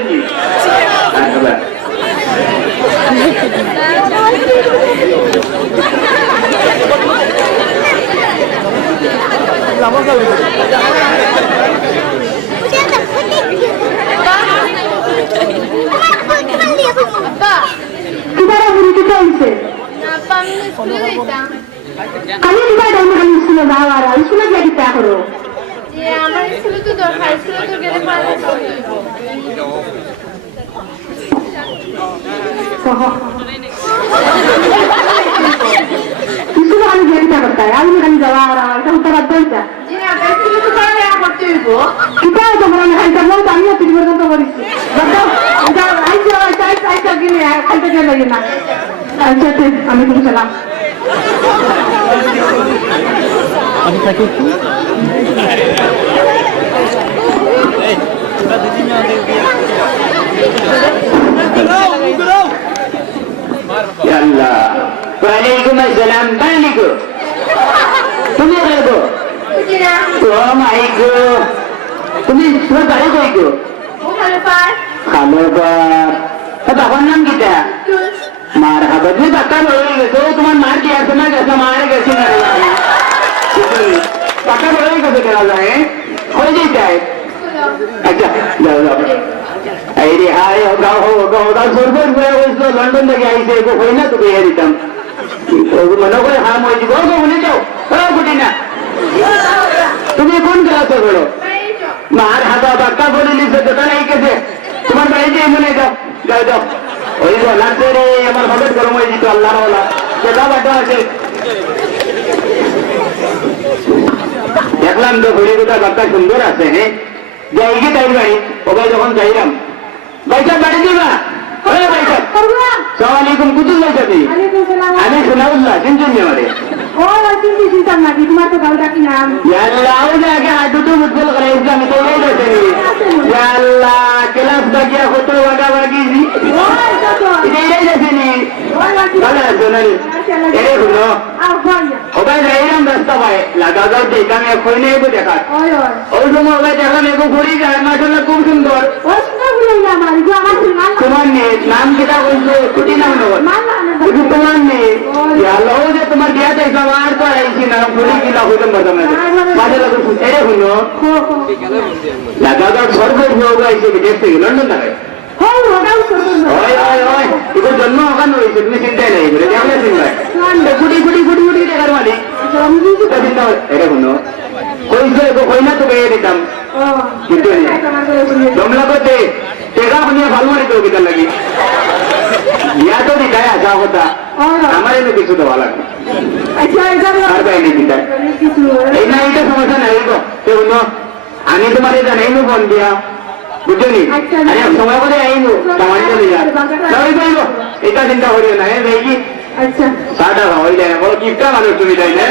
নি খালি দিবাই দাম খালি স্কুলে যাওয়া আর স্কুলে গিয়ে দিতে করো আমার স্কুলে তো দরকার স্কুলে তো গেলে পারবো স্কুলে খালি গিয়ে দিতে করতে আমি খালি যাওয়া আর এটা উত্তর বাদ দিতে জি না স্কুলে তো পড়া লেখা করতে হইব কিতা তো বড় খালি তো বলতো আমিও তিন পর্যন্ত করেছি বাবা এটা আইসা গিয়ে খাইতে গেলে না আচ্ছা আমি তুমি সালাম আমি থাকি আল্লাহ ওয়ালাইকুম আসসালাম বালিকো তুমি রেগো ও মাই গো তুমি তোমার বাড়ি কই গো ভালো পার খালোবার বাবার নাম কিটা মার হাবা তুমি বাক্কা বলে গেছো তোমার মার কি আছে না গেছে মারে গেছে না বাক্কা বলে গেছে কেনা যায় হয়ে যাই আচ্ছা যাও যাও এই রে হায় গাও সরবর করে হয়েছিল লন্ডন থেকে আইসে এগো হই না তো বেরিয়ে দিতাম মনে করে হাম হয়ে যাবো গো বলে যাও গুটি না তুমি কোন ক্লাসে পড়ো মার হাতা বাক্কা বলে নিচ্ছে তো তাই গেছে তোমার বাড়িতে মনে যাও যাও যাও ওই তো লাগছে রে আমার হঠাৎ গরম হয়ে যেত আল্লাহ সেটা বাটা আছে দেখলাম তো ঘড়ি গোটা বাক্কা সুন্দর আছে হ্যাঁ যাইগে তাই বাড়ি ওকে যখন যাইলাম ভাইসাব বাড়ি দিবা সালামালাইকুম কুতুল ভাইসাবি আমি সোনাউল্লাহ চিনছেন আমারে ও চিন্তি চিন্তাম নাকি তোমার তো গাল ডাকি নাম আল্লাহ আগে দুটো মুদ্দল করে আমি তো এই গেছে আল্লাহ ক্লাস বাগিয়া কত বাগা বাগিছি এটাই গেছে নি ভালো আছে না এরে শুনো ওবাই যাইলাম রাস্তা ভাই লাগা যাও দেখলাম এখন নেই দেখা ওই সময় ওবাই দেখলাম এগো ঘুরি যায় মাসাল্লাহ খুব সুন্দর তোমার নেই নাম যেটা বলছো ছুটি নাম নেব তোমার নেই আল্লাহ যে তোমার বিয়া দেখলাম আর তো আইছি না ঘুরি কিনা হইতাম বর্তমানে মাসাল্লাহ খুব এরে শুনো লাগা যাও সরকার হোক আইসে বিদেশ থেকে লন্ডন থাকে জন্ম ওখানে হয়েছে তুমি চিন্তাই নাই বলে দেখলে চিন্তা গুটি গুটি গুটি গুটি দেখার মানে চিন্তা এটা শুনো কইছে কই না তো বেয়ে দিতাম কিন্তু জমলা করতে টেকা শুনিয়ে ভালো মানে তো কিতার লাগি ইয়া তো দিতাই আসা কথা আমার এনে কিছু দেওয়া লাগবে আর বাইরে দিতাই এই না এইটা সমস্যা নাই গো শুনো আমি তোমার এটা নেই ফোন দিয়া বুঝলি আরে সময় করে আইবো সময় চলে যা যাই যাইবো এটা চিন্তা করিও না হ্যাঁ যাই কি আচ্ছা সাটা হয়ে যায় না বলো কিপটা মানুষ তুমি যাই না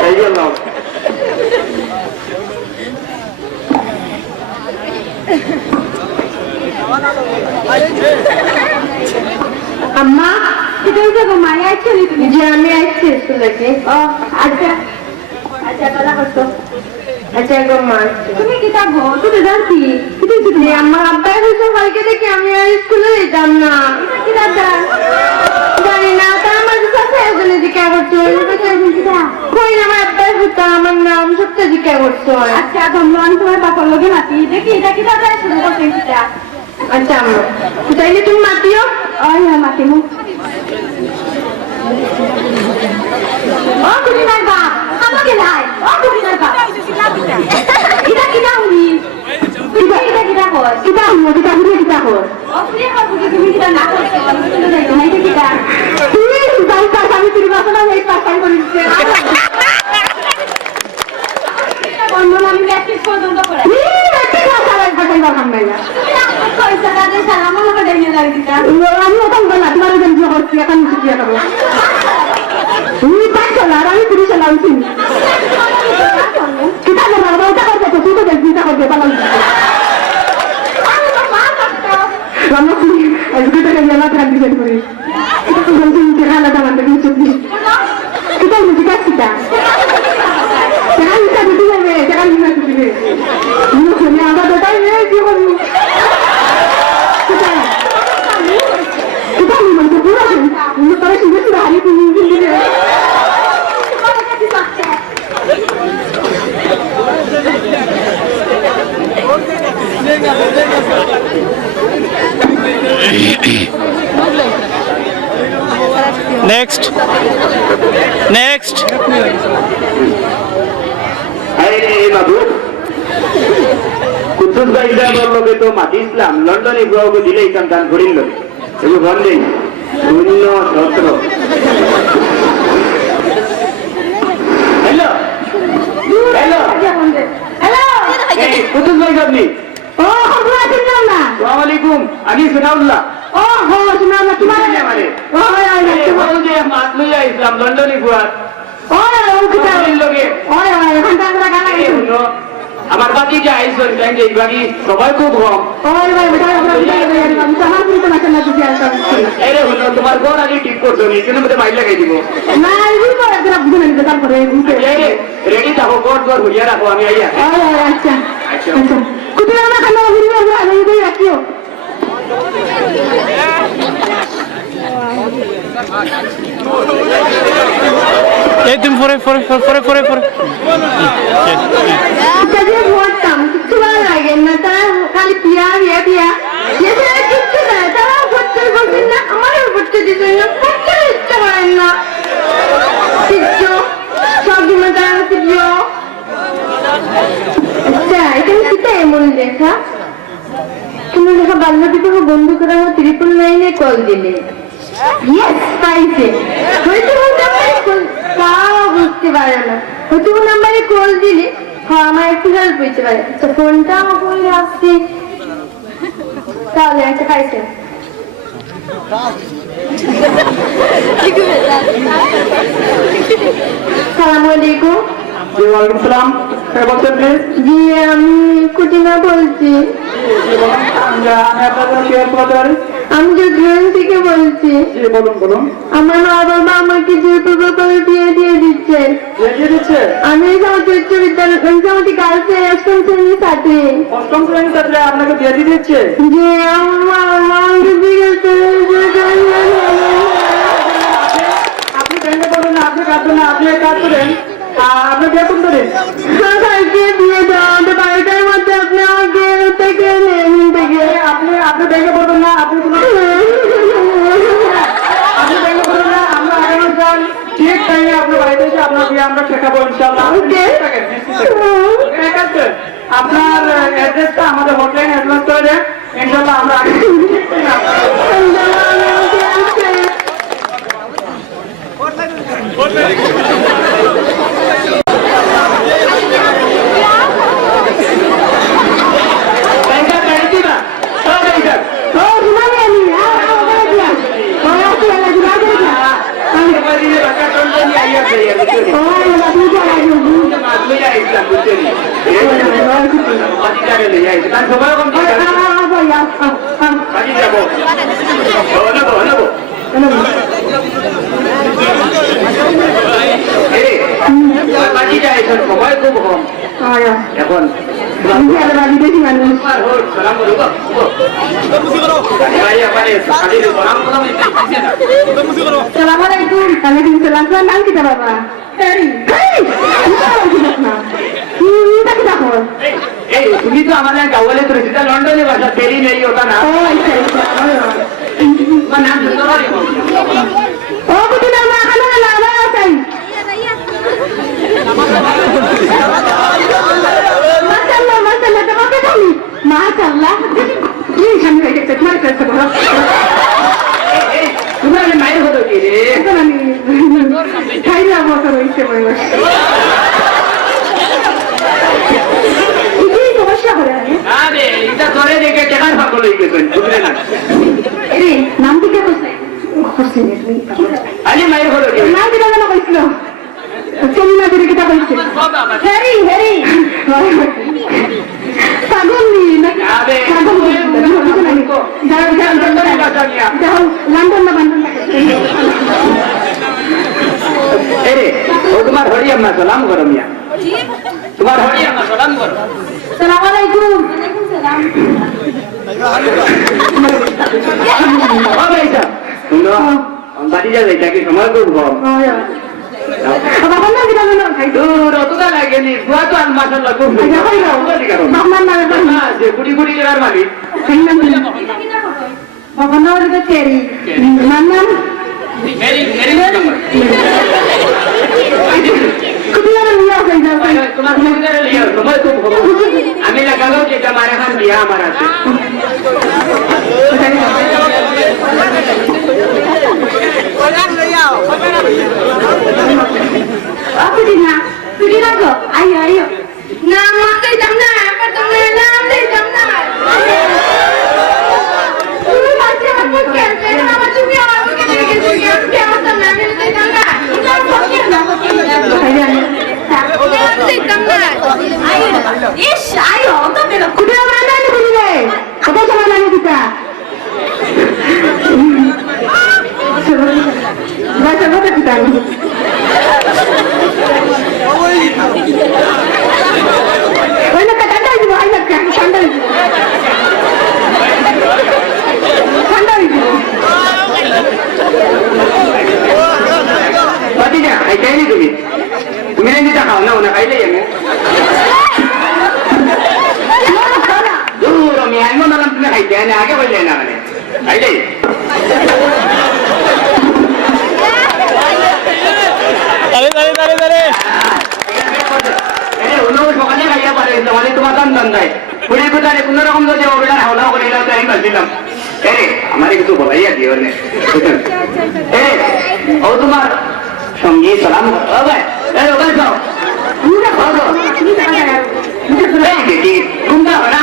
তাই জন্য আম্মা কোথায় যাবো মায়া আছে তুমি যে আমি আসছি স্কুল থেকে ও আচ্ছা আচ্ছা কথা করতো আচ্ছা গো মা তুমি কি থাকবো তুই জানতি তুই আমার আব্বাই হয়েছে কালকে থেকে আমি আর স্কুলে যেতাম না কি দাদা জানি না তা আমার কাছে একজন জিজ্ঞাসা করছো কই আমার আব্বাই হতো আমার নাম সত্য জিজ্ঞাসা করছো আচ্ছা তোমরা আমি তোমার বাবার লোকে মাতি দেখি এটা কি দাদা শুরু করতে আচ্ছা আম্মা চাইলে তুমি মাতিও ওই হ্যাঁ মাতিমু ও তুমি নাই বা আমাকে নাই ও তুমি নাই বা এটা কি দাও নি এটা কি দাও কি দাও নি এটা কি দাও ও প্রিয় বাবু তুমি কি না করছো আমি তো নাই না এটা কি দাও তুমি দাও পাস আমি তুমি বাসনা এই পাস করে দিতে অন্য আমি প্র্যাকটিস পর্যন্ত করে আমি ওখান বলা তোমার করছি এখন তুমি পাঁচ চলা আর আমি 30 চালাউছি কিতা করবো ওটা করতে তো তুই তো দেখবি তা করতে পারলাম রান্না করি আজকে থেকে জানা থাকি যেতে পারি এটা তো বলছি দেখা লাগা মানে কিছু দিই কিতা মুজি কাছিটা দেখা দিতে দিতে হবে দেখা দিতে দিতে তুমি শুনে আমরা তো তাই নেই জীবন নেক্সট এই বাবু কুদ্দুস ভাই সাহেবের লগে তো মাতি ইসলাম লন্ডনে গুয়াকে দিলে ইসলাম দান করিল এগুলো বললে 0-17 হ্যালো হ্যালো হ্যালো কুদ্দুস ভাই সাহেব নি ও খবর আছে না আসসালামু আলাইকুম আমি সুনাউল্লাহ ও হো শুনা না তোমার মানে ও বলুন যে মাত লইয়া ইসলাম লন্ডনে গুয়া ও কিটা লগে ও এখন তো আমরা গানা এই হলো আমার বাকি যে আইসন ব্যাংকে বাকি সবাই খুব কম ও ভাই বেটা আমরা আমি তো আমার পুরো মাসে না দিতে আসতাম এই হলো তোমার ঘর আগে ঠিক করছো নি কিন্তু মধ্যে মাইল লাগাই দিব না এই তো একটা বুঝে নিতে তারপরে বুঝে রেডি থাকো ঘর ঘর হইয়া রাখো আমি আইয়া ও আচ্ছা আচ্ছা কোথায় আমরা খানা ঘুরি আমরা এই দিয়ে রাখিও এই তুমি পরে পরে পরে পরে পরে কাজে ভরতাম কিছু ভালো লাগে না তারা খালি পিয়া পিয়া পিয়া যেটা কিচ্ছু না তারা ভরতে বলছেন না আমারও ভরতে দিতেন না ভরতে ইচ্ছা করেন না কিচ্ছু সব দিনে তারা হচ্ছে প্রিয় আচ্ছা এখানে কিতা এমন লেখা তুমি লেখা বাংলা বিবাহ বন্ধ করা আমার 999 কল দিলে ইয়েস পাইছে হয়তো তাও বুঝতে পারে না হয়তো নাম্বারে কল দিলে হ্যাঁ আমার একটু হেল্প হইতে পারে তো ফোনটা আমার বলে আসছি তাহলে একটা পাইছে সালামু আলাইকুম ওয়ালাইকুম সালাম কে বলছেন প্লিজ জি আমি কুটিনা বলছি আমি আপনাদের শেয়ার করতে পারি আমি যজ্ঞান থেকে বলছি জি বলুন বলুন আমার মা বাবা আমাকে জোরপূর্বক করে বিয়ে দিয়ে দিচ্ছে দিয়ে দিচ্ছে আমি সামর্থ্য উচ্চ বিদ্যালয় সামর্থ্য গার্লসে অষ্টম শ্রেণীর ছাত্রী অষ্টম শ্রেণীর ছাত্রী আপনাকে দিয়ে দিচ্ছে যে আমাকে জিজ্ঞেস আপনি ব্যাংকে বলুন না আপনি কাটবেন না আপনি এক কাজ করেন আপনি বিয়ে করতে দিন কালকে বিয়ে দেওয়া আমাদের বাড়িটার মধ্যে আপনি আমাকে থেকে নেন থেকে আপনি ব্যাংকে বলবেন না আপনি কোনো আপনি ব্যাংকে বলবেন না আমরা আগামী সাল ঠিক টাইমে আপনার বাড়িতে এসে আপনার বিয়ে আমরা শেখাবো ইনশাআল্লাহ ঠিক আছে আপনার অ্যাড্রেসটা আমাদের হটলাইন অ্যাডভান্স করে দেন ইনশাআল্লাহ আমরা সবাই খুব কম এখন Assalamualaikum. Waalaikumsalam. Naam kita baba. Harry. kita kau. তুমি তো আমাদের গাওয়ালে তো সেটা লন্ডনে বাসা দেরি নেই ওটা না Oh, আমার নাম শুনতে পারি Oh, kita nama anak anak say. Masallah, masallah. Apa kami? Masallah. Ini kami kita cuma kerja sebab. তোমার মায়ের হতো কি রে খাইলে আমার ইচ্ছে করে সমস্যা করে আরে এটা ধরে দেখে টাকার ফাঁকল হয়ে গেছেন বুঝলে না রে নাম দিকে আরে মায়ের হতো কি নাম দিকে কেন কইছিল সেমিনা করে কিতা কইছে হেরি হেরি সাগন্নি আরে লন্ডন না লন্ডন এরে ও তোমার হরি আম্মা সালাম করো মিয়া তোমার হরি আম্মা সালাম করো আসসালামু আলাইকুম ও ভাইটা শুনো বাড়ি যা যাই তাকে সময় খুব কম বাবা না দিবা না খাই দূর অতটা লাগেনি বুয়া তো আর মাশাআল্লাহ খুব বাবা না না যে গুড়ি গুড়ি এর মালিক বাবা না দিবা চেরি নাম মেরি মেরি নম্বর তোমার মুখের লিয়ে তোমার খুব ভালো আমি লাগালো যে তোমার এখন বিয়া আমার আছে ayo ayo nama ke jamna apa tumne naam de jamna tu bache aku kerte nama tu biar aku ke kya hota naam de jamna ina bakir na bakir naam de jamna ayo ish ayo to bela kuda mana ni bule apa sama lagi kita baca apa kita Wala ka tanda mo ay nagka sandal. Sandal. Pati na, ay kayo ni Dumi. Dumi na hindi takaw na, una kayo yan mo. Duro, mihan mo na lang pinakay dyan, aga wala na ka Ay kayo. Dale, dale, dale, dale. তোমার তোমার দান্দায় পুরি কোথায় কোন রকম যদি অবদান হলো করে এলাম তাই বলছিলাম এরে আমারে কিছু বলাইয়া দিও নে এ ও তোমার সঙ্গী সালাম ওবে এই ওবে যাও পুরো ভালো এই দেখি কুমড়া হনা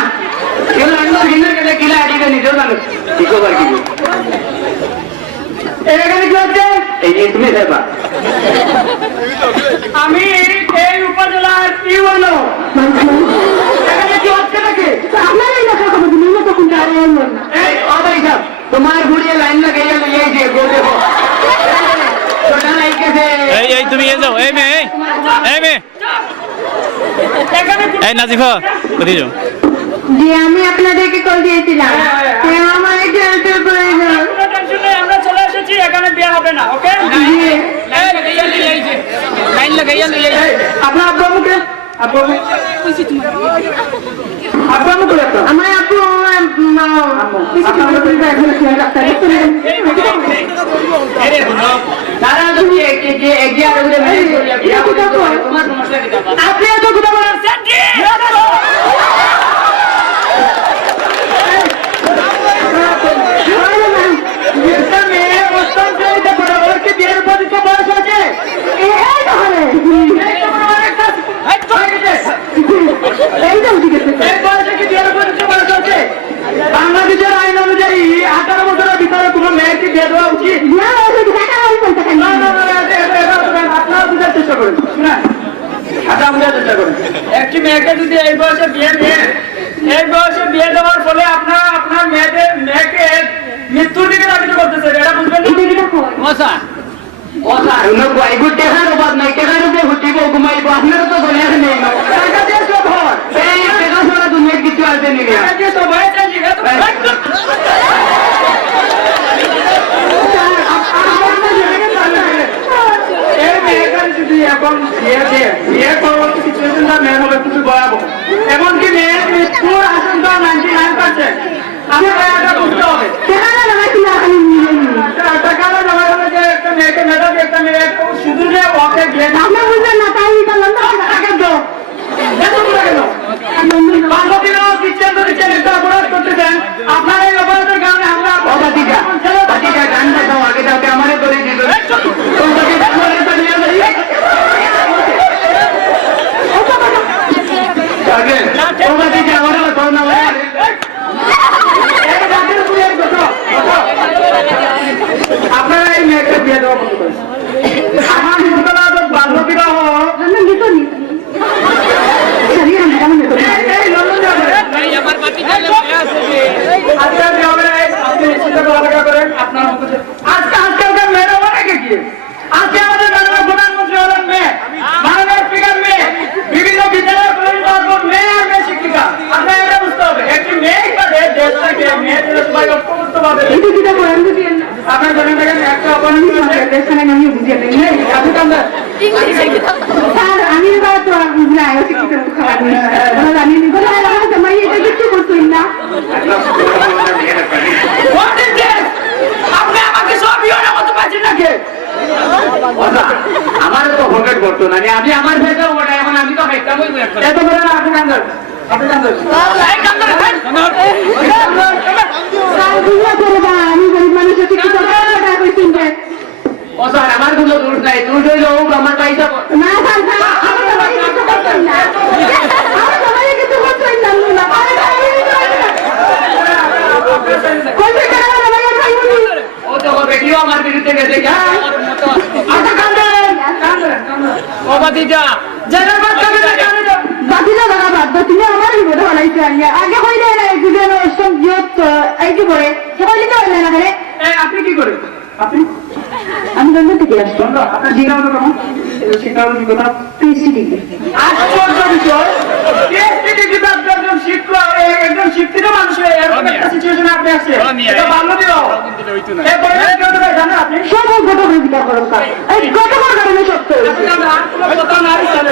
এগুলো আনলো কিনার কেটে কিলা আডিকে নিজেও জানো কি খবর কি এখানে কি হচ্ছে এই যে তুমি দেবা আমি এই উপজেলার কি হলো এখানে কি হচ্ছে নাকি আপনার এই দেখা খবর দিন না তখন দাঁড়িয়ে এলেন না এই ও ভাই সাহেব তোমার ঘুরিয়ে লাইন লাগাইয়া লইয়াই যে গো দেখো ছোটা লাইকেছে এই তুমি এ যাও এই মেয়ে এই মেয়ে এই নাজিফা কোথায় যাও জি আমি আপনাদেরকে কল দিয়েছিলাম আমার একটু হেল্পের প্রয়োজন আমরা চলে এসেছি এখানে বিয়ে হবে না ওকে লাইন লাগাইয়া লইয়াই আপনার আব্বা মুখে আব্বা আব্বা মুখে রাখো আমার আপু তারা তুমি এগিয়ে আরো করে ম্যানেজ করিয়া বিয়া করে তোমার সমস্যা কি দাদা আপনি তো কথা বলেন সেন্টি বাংলাদেশের আইন অনুযায়ী 18 বছরের ভিতরে কোনো মেয়েকে বিয়ে দেওয়া উচিত আপনারা বুঝার চেষ্টা করুন বুঝার চেষ্টা করুন একটি মেয়েকে যদি এই বয়সে বিয়ে দেওয়ার ফলে আপনারা আপনার মেয়েকে মৃত্যুর দিকে ধাবিত করতেছে এটা বুঝবেন না গুড দেখার অভাব নাই টেকার উপরে ঘুরতিব ঘুমাইব আপনারা তো বলে নেই দেখাশোনা দুনিয়ার কিছু আছে নাকি এই মেয়েটার যদি এখন বিয়ে করার সিচুয়েশনটা মেয়ের হবে কিছু ভয়াবহ এমনকি মেয়ের মৃত্যুর আশঙ্কা 99%। আপনারা এটা বুঝতে হবে টাকাটা জমা হলে যে একটা মেয়েকে মেধাবী একটা মেয়ে শুধু যে ওকে বিয়ে আপনার বুঝলেন না তাই টাকা দাও বান্ধবীরাও দিচ্ছেন তো দিচ্ছেন একটা অপরাধ করতেছেন আপনার এই অপরাধের কারণে আমরা গান দেখাও আগে যাতে আমাদের করে দিত আপনারা এই মেয়েকে বিয়ে দেওয়া বন্ধ করেন আমার বান্ধবীরা আজকালকার মেয়েরা অনেকে গিয়ে আজকে আমাদের মাননীয় প্রধানমন্ত্রী হলেন মেয়ে মাননীয় স্পিকার মেয়ে বিভিন্ন বিদ্যালয়ের মেয়ে আর মেয়ে শিক্ষিকা আপনার এটা বুঝতে হবে একটি মেয়ে হিসাবে দেশটাকে মেয়েদের সবাই ঐক্যবদ্ধ ভাবে আপনার জন্য দেখেন একটা অপরাধী দেশটাকে আমি বুঝিয়ে দিই আমি তো বুঝলাম শিক্ষিত খাবার আমি জামাই এটা কিছু করতেন না আপনি আমাকে সব বিয়ে করতে পারছেন নাকি আপনি কান ধরেন। আমি গরিব মানুষের ঠিক করে ও স্যার আমার কোনো দোষ নাই, দোষ হইল আমার পয়সা না স্যার আমি তোমার কিছু করতেন না আমি তোমার কিছু করতেন না কইতে কেন ভাইয়া খাইনি ও তো বেটিও আমার বিরুদ্ধে গেছে আচ্ছা কান ধরেন ও বাতিজা জেনার বাদ কানে যাও। বাকিটা দাদা বাদ দাও, তুমি আমার বিপদে বানাইছো আগে কইলে না একজন সংযত এই কি করে সে কইলে তো না রে এই আপনি কি করেন? আপনি আমি গঙ্গা থেকে আসছি আপনার শিক্ষাগত কেমন? শিক্ষাগত যোগ্যতা পিএইচডি ডিগ্রি আশ্চর্য বিষয়। PhD ডিগ্রি প্রাপ্ত একজন একজন শিক্ষিত মানুষ হয়ে এরকম একটা সিচুয়েশনে আপনি আসছেন। এটা বাল্য বিবাহ। এই বয়সে কেউ তো জানেন আপনি? সব ঘটক বিচার করো কাজ এই ঘটকের কারণে সত্য হয়েছে আপনি আর কোনো কথা না চলে।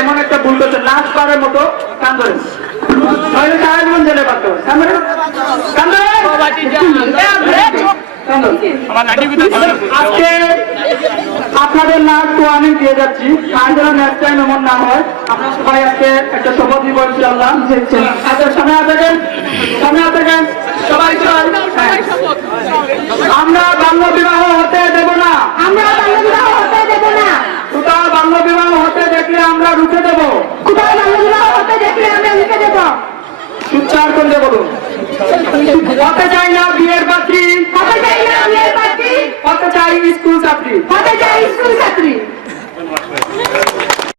এমন একটা ভুল করছে লাস্ট বারের মতো কান ধরে তাহলে সারা জীবন জেলে পারতো আজকে আপনাদের লাস্ট ওয়ার্নিং দিয়ে যাচ্ছি, আর যেন নেক্সট টাইম এমন না হয়। আপনারা সবাই আজকে একটা শপথ নিব ইনশাআল্লাহ। আচ্ছা সামনে থাকেন সবাই চল। আমরা বাল্য বিবাহ হতে দেব না, আমরা বাল্যবিবাহ হতে দেব না কোথাও বাল্য বিবাহ হতে দেখলে আমরা রুখে দেবো। কোথাও বাল্যবিবাহ হতে দেখলে আমরা লিখে দেব উচ্চার করতে বলুন।